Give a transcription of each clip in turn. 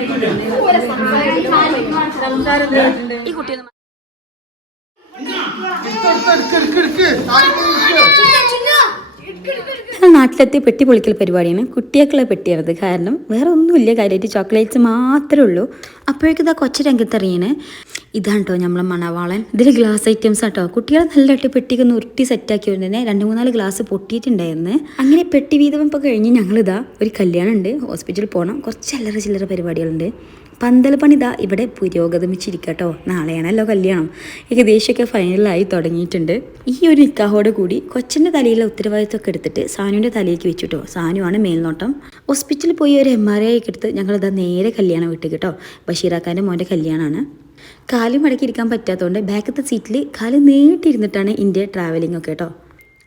ഈ കുട്ടി നാട്ടിലെത്തി പെട്ടി പൊളിക്കൽ പരിപാടിയാണ്. കുട്ടികൾക്കുള്ള പെട്ടിയാണത്. കാരണം വേറെ ഒന്നുമില്ല, കാര്യമായിട്ട് ചോക്ലേറ്റ്സ് മാത്രമേ ഉള്ളൂ. അപ്പോഴേക്കും ഇതാ കൊച്ചു രംഗത്തറിയണേ. ഇതാണ് കേട്ടോ നമ്മളെ മണവാളൻ. ഇതിൽ ഗ്ലാസ് ഐറ്റംസ് ആട്ടോ. കുട്ടികളെ നല്ലതായിട്ട് പെട്ടിക്ക് ഉരുട്ടി സെറ്റാക്കി വരുന്നതിന് 2-3 ഗ്ലാസ് പൊട്ടിയിട്ടുണ്ടായിരുന്നു. അങ്ങനെ പെട്ടി വീതം ഇപ്പോൾ കഴിഞ്ഞ് ഞങ്ങളിതാ ഒരു കല്യാണം ഉണ്ട്, ഹോസ്പിറ്റലിൽ പോകണം, കുറച്ച് അല്ലറ ചില്ലറ പരിപാടികളുണ്ട്. പന്തൽ പണി ഇതാ ഇവിടെ പുരോഗമിച്ചിരിക്കട്ടോ. നാളെയാണല്ലോ കല്യാണം. ഏകദേശമൊക്കെ ഫൈനലായി തുടങ്ങിയിട്ടുണ്ട്. ഈ ഒരു നിക്കാഹോടെ കൂടി കൊച്ചിൻ്റെ തലയിലെ ഉത്തരവാദിത്തമൊക്കെ എടുത്തിട്ട് സാനുവിൻ്റെ തലയിലേക്ക് വെച്ചിട്ടോ. സാനുവാണ് മേൽനോട്ടം. ഹോസ്പിറ്റലിൽ പോയി ഒരു MRI ഒക്കെ എടുത്ത് ഞങ്ങളിതാ നേരെ കല്യാണം വിട്ടു കേട്ടോ. ബഷീറാക്കാൻ്റെ മോൻ്റെ കല്യാണമാണ്. കാല് മടക്കിയിരിക്കാൻ പറ്റാത്തതുകൊണ്ട് ബാക്കത്തെ സീറ്റിൽ കാല് നീട്ടിയിരുന്നിട്ടാണ് എൻ്റെ ട്രാവലിംഗ് ഒക്കെ കേട്ടോ.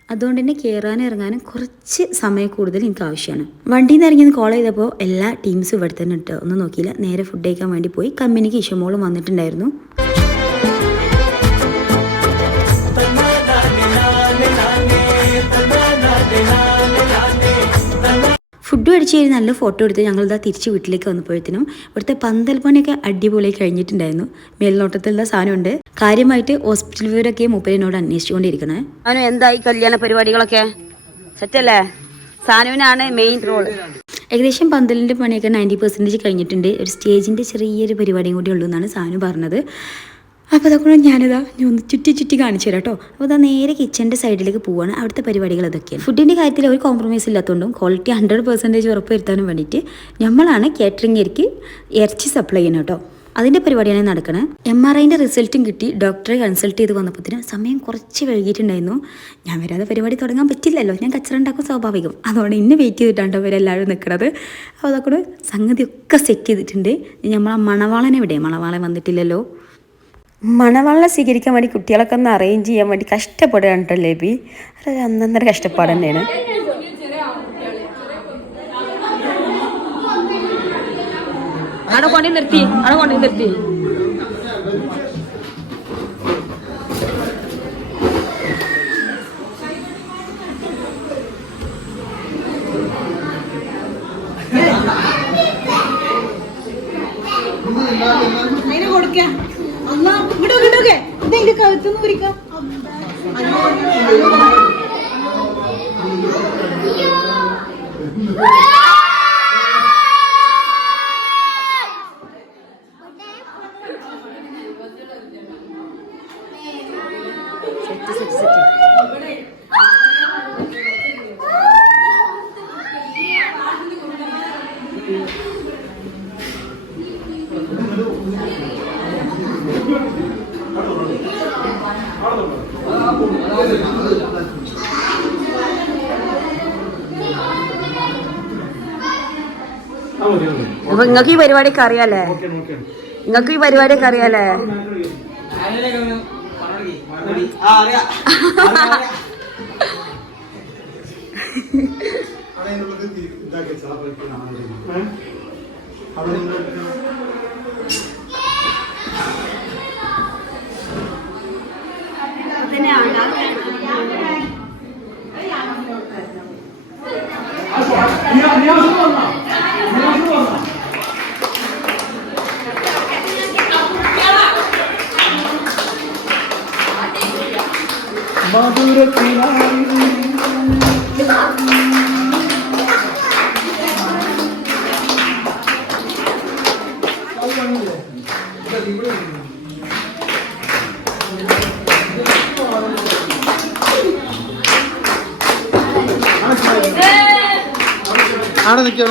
അതുകൊണ്ട് തന്നെ കയറാനും ഇറങ്ങാനും കുറച്ച് സമയം കൂടുതൽ എനിക്ക് ആവശ്യമാണ്. വണ്ടിയിൽ നിന്ന് ഇറങ്ങി കോൾ ചെയ്തപ്പോൾ എല്ലാ ടീംസും ഇവിടെ തന്നെ ഇട്ടോ. ഒന്നും നോക്കിയില്ല, നേരെ ഫുഡ് കഴിക്കാൻ വേണ്ടി പോയി. കമ്പനിക്ക് ഇഷമോളും വന്നിട്ടുണ്ടായിരുന്നു. ഫുഡ് കഴിച്ച് കഴിഞ്ഞ് നല്ല ഫോട്ടോ എടുത്ത് ഞങ്ങളിതാ തിരിച്ച് വീട്ടിലേക്ക് വന്നപ്പോഴത്തേനും ഇവിടുത്തെ പന്തൽ പണിയൊക്കെ അടിപൊളിയായി കഴിഞ്ഞിട്ടുണ്ടായിരുന്നു. മേൽനോട്ടത്തിലുള്ള സാധനമുണ്ട്. കാര്യമായിട്ട് ഹോസ്പിറ്റൽ വിവരമൊക്കെ മൂപ്പരിനോട് അന്വേഷിച്ചുകൊണ്ടിരിക്കണേ. അവന് എന്തായി കല്യാണ പരിപാടികളൊക്കെ സെറ്റല്ലേ? സാനുവിനാണ് മെയിൻ റോൾ. ഏകദേശം പന്തലിൻ്റെ പണിയൊക്കെ 90% കഴിഞ്ഞിട്ടുണ്ട്. ഒരു സ്റ്റേജിൻ്റെ ചെറിയൊരു പരിപാടിയും കൂടി ഉള്ളൂ എന്നാണ് സാനു പറഞ്ഞത്. അപ്പോൾ അതൊക്കെ ഞാനിതാ ഒന്ന് ചുറ്റി കാണിച്ചു തരാം കേട്ടോ. അപ്പോൾ അതാ നേരെ കിച്ചൻ്റെ സൈഡിലേക്ക് പോവുകയാണ്. അവിടുത്തെ പരിപാടികൾ അതൊക്കെയാണ്. ഫുഡിൻ്റെ കാര്യത്തിൽ ഒരു കോംപ്രമൈസ് ഇല്ലാത്തതുകൊണ്ടും ക്വാളിറ്റി 100% ഉറപ്പ് വരുത്താനും വേണ്ടിയിട്ട് നമ്മളാണ് കാറ്ററിംഗർക്ക് ഇറച്ചി സപ്ലൈ ചെയ്യുന്നത് കേട്ടോ. അതിൻ്റെ പരിപാടിയാണ് നടക്കുന്നത്. MRIൻ്റെ റിസൾട്ടും കിട്ടി. ഡോക്ടറെ കൺസൾട്ട് ചെയ്ത് വന്നപ്പോഴത്തേനും സമയം കുറച്ച് വൈകിട്ടുണ്ടായിരുന്നു. ഞാൻ വരാതെ പരിപാടി തുടങ്ങാൻ പറ്റില്ലല്ലോ, ഞാൻ കച്ചറ ഉണ്ടാക്കും സ്വാഭാവികം. അതുകൊണ്ട് ഇന്നെ വെയിറ്റ് ചെയ്തിട്ടാണ് അവരെല്ലാവരും നിൽക്കുന്നത്. അപ്പോൾ അതൊക്കെ സംഗതിയൊക്കെ സെറ്റ് ചെയ്തിട്ടുണ്ട്. നമ്മളെ മണവാളനെ എവിടെ? മണവാളൻ വന്നിട്ടില്ലല്ലോ. മണവാളനെ സ്വീകരിക്കാൻ വേണ്ടി കുട്ടികളൊക്കെ ഒന്ന് അറേഞ്ച് ചെയ്യാൻ വേണ്ടി കഷ്ടപ്പെടുകയാണ് കേട്ടോ ലേബി. അത് അന്നേരം കഷ്ടപ്പാട് തന്നെയാണ്. അവിടെ കൊണ്ടു നിർത്തി. അതിനെ കൊടുക്കാം. ഇവിടൊക്കെ ഇതെന്റെ കഴുത്തുനിന്ന് കുറിക്കാം. അപ്പൊ നിങ്ങൾക്ക് ഈ പരിപാടിയൊക്കെ അറിയാലേ? അവിടെ നിൽക്കാം.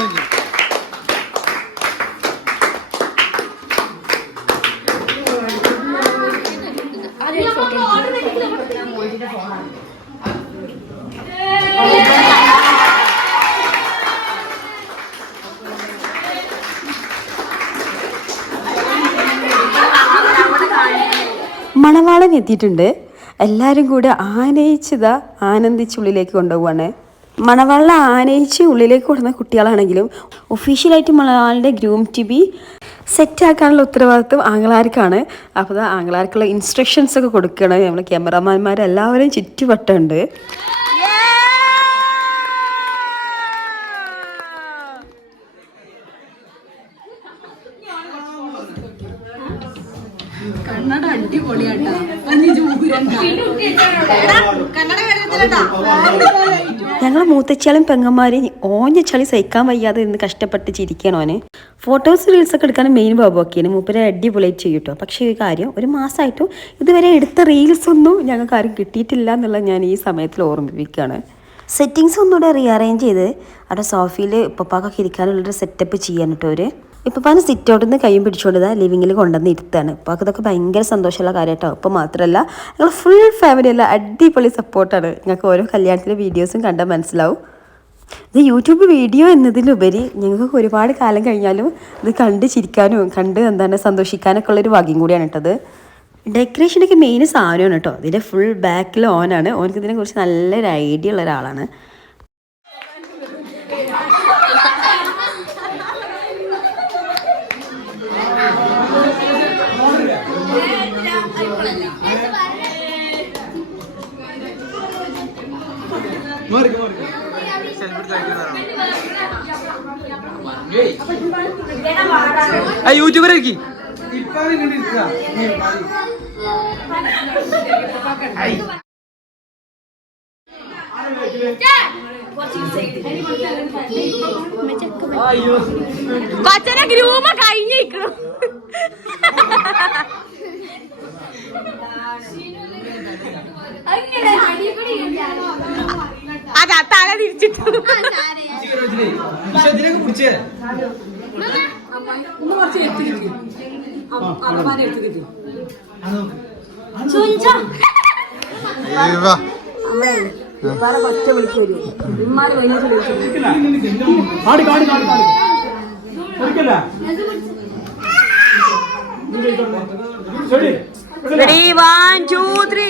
മണവാളൻ എത്തിയിട്ടുണ്ട്. എല്ലാവരും കൂടെ ആനയിച്ചതാ ആനന്ദിച്ചുള്ളിലേക്ക് കൊണ്ടുപോവാണ്. മണവാളിനെ ആനയിച്ച് ഉള്ളിലേക്ക് കൊടുക്കുന്ന കുട്ടികളാണെങ്കിലും ഒഫീഷ്യലായിട്ട് മണവാളിൻ്റെ ഗ്രൂം ടു ബി സെറ്റാക്കാനുള്ള ഉത്തരവാദിത്വം ആങ്ങളാർക്കാണ്. അപ്പോൾ ആങ്ങളാർക്കുള്ള ഇൻസ്ട്രക്ഷൻസ് ഒക്കെ കൊടുക്കണം. നമ്മൾ ക്യാമറാമാന്മാരെല്ലാവരും ചുറ്റുവട്ടമുണ്ട്. കണ്ണട അടിപൊളിയാട്ടാ. കണ്ണട കാര്യത്തിലട്ടാ. ഞങ്ങൾ മൂത്തച്ചാളും പെങ്ങന്മാരെയും ഓഞ്ഞ ചളി സഹിക്കാൻ വയ്യാതെ ഇന്ന് കഷ്ടപ്പെട്ട് ചിരിക്കണം അവന്. ഫോട്ടോസ് റീൽസൊക്കെ എടുക്കാൻ മെയിൻ ബാബുയൊക്കെയാണ്. മൂപ്പരെ അടിപൊളിയായിട്ട് ചെയ്യും കേട്ടോ. പക്ഷേ ഈ കാര്യം ഒരു മാസമായിട്ടും ഇതുവരെ എടുത്ത റീൽസൊന്നും ഞങ്ങൾക്ക് ആരും കിട്ടിയിട്ടില്ല എന്നുള്ളത് ഞാൻ ഈ സമയത്തിൽ ഓർമ്മിപ്പിക്കുകയാണ്. സെറ്റിങ്സ് ഒന്നുകൂടെ റീഅറേഞ്ച് ചെയ്ത് അവിടെ സോഫയിൽ ഇപ്പപ്പാക്കൊക്കെ ഇരിക്കാനുള്ളൊരു സെറ്റപ്പ് ചെയ്യാൻ കേട്ടോ അവർ. ഇപ്പപ്പാന് സിറ്റ് ഔട്ടിൽ നിന്ന് കൈയും പിടിച്ചുകൊണ്ട് ലിവിങ്ങിൽ കൊണ്ടുവന്ന് ഇരുത്താണ്. ഇപ്പൊക്കെ ഇതൊക്കെ ഭയങ്കര സന്തോഷമുള്ള കാര്യം കേട്ടോ. ഇപ്പോൾ മാത്രമല്ല ഞങ്ങൾ ഫുൾ ഫാമിലി അല്ല അടിപൊളി സപ്പോർട്ടാണ്. ഞങ്ങൾക്ക് ഓരോ കല്യാണത്തിൻ്റെ വീഡിയോസും കണ്ടാൽ മനസ്സിലാവും. ഇത് യൂട്യൂബ് വീഡിയോ എന്നതിലുപരി ഞങ്ങൾക്ക് ഒരുപാട് കാലം കഴിഞ്ഞാലും ഇത് കണ്ട് ചിരിക്കാനും കണ്ട് സന്തോഷിക്കാനൊക്കെ ഉള്ളൊരു ഭാഗ്യം കൂടിയാണ് കേട്ടത്. ഡെക്കറേഷനൊക്കെ മെയിൻ സാധനമാണ് കേട്ടോ. ഇതിൻ്റെ ഫുൾ ബാക്കിൽ ഓനാണ്. ഓനക്ക് ഇതിനെക്കുറിച്ച് നല്ലൊരു ഐഡിയ ഉള്ള ഒരാളാണ്. യൂട്യൂബർ കൊച്ചനെ ഗ്രൂമ കഴിഞ്ഞിരിക്കണം. അതാ തല തിരിച്ചിട്ടു. Ready, 1, 2, 3,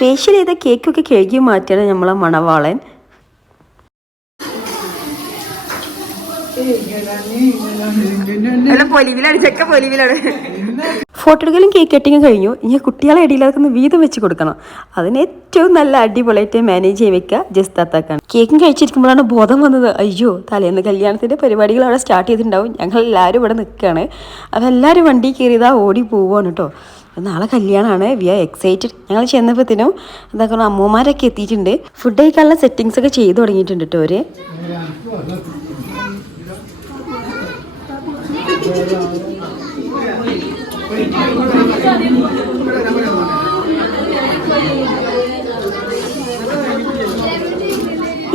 ഫേഷ്യൽ ചെയ്ത കേക്കൊക്കെ കഴുകി മാറ്റിയാണ് നമ്മളെ മണവാളൻ. ഫോട്ടോ എടുക്കലും കേക്ക് കട്ടിങ്ങും കഴിഞ്ഞു. ഇനി കുട്ടികളെ ഇടയിൽ അതൊക്കെ വീതം വെച്ച് കൊടുക്കണം. അതിന് ഏറ്റവും നല്ല അടിപൊളിയായിട്ട് മാനേജ് ചെയ്ത് വെക്കുക ജസ്താത്താക്കാണ്. കേക്കും കഴിച്ചിരിക്കുമ്പോഴാണ് ബോധം വന്നത്, അയ്യോ തലേന്ന് കല്യാണത്തിൻ്റെ പരിപാടികൾ അവിടെ സ്റ്റാർട്ട് ചെയ്തിട്ടുണ്ടാവും. ഞങ്ങൾ എല്ലാവരും ഇവിടെ നിൽക്കുകയാണ്. അപ്പോൾ എല്ലാവരും വണ്ടി കയറിയതാ ഓടി പോവുകയാണ് കേട്ടോ. നാളെ കല്യാണമാണ്. We are excited. ഞങ്ങൾ ചെന്നപ്പോഴത്തേനും എന്താ അമ്മമാരൊക്കെ എത്തിയിട്ടുണ്ട്. ഫുഡ് കഴിക്കാനുള്ള സെറ്റിങ്സ് ഒക്കെ ചെയ്തു തുടങ്ങിയിട്ടുണ്ട് കേട്ടോ അവർ.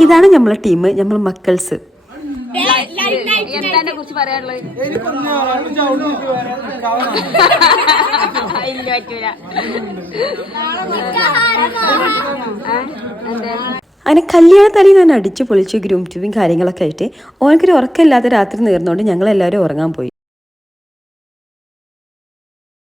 ഇതാണ് നമ്മളെ ടീം, നമ്മൾ മക്കൾസ്. എന്താണ് കുറിച്ച് പറയാനുള്ളത്? അങ്ങനെ കല്യാണത്തലി ഞാൻ അടിച്ചു പൊളിച്ചു ഗ്രൂം ട്യൂബും കാര്യങ്ങളൊക്കെ ആയിട്ട് ഓനക്കൊരു ഉറക്കമില്ലാത്ത രാത്രി നേർന്നുകൊണ്ട് ഞങ്ങളെല്ലാവരും ഉറങ്ങാൻ പോയി.